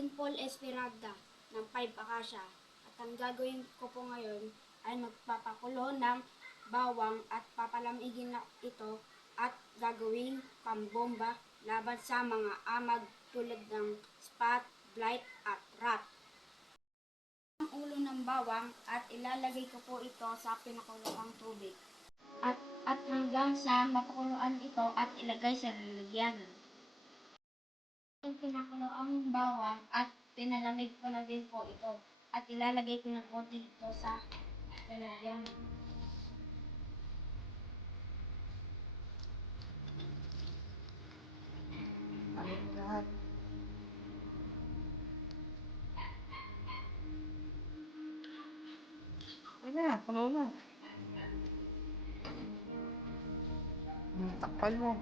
gamitin Paul Esperada ng 5 akasya. At ang gagawin ko po ngayon ay magpapakulo ng bawang at papalamigin na ito at gagawing pambomba laban sa mga amag tulad ng spot, blight at rat. Ang ulo ng bawang at ilalagay ko po ito sa pinakulong tubig. At, at hanggang sa mapakuluan ito at ilagay sa lalagyan. Yung pinakulo ang bawang at pinalamig ko na din po ito. At ilalagay ko na po dito sa lalagyan. Mo lahat? Ano na, puno na. Hmm, takpan mo.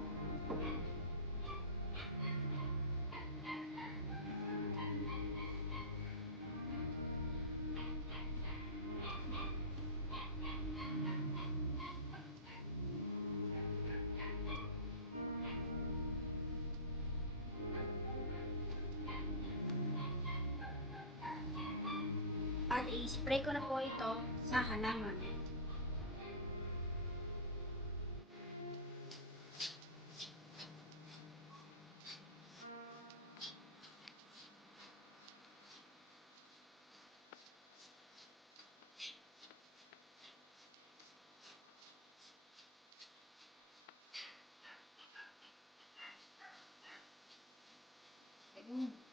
at i-spray ko na po ito sa halaman. Mm-hmm.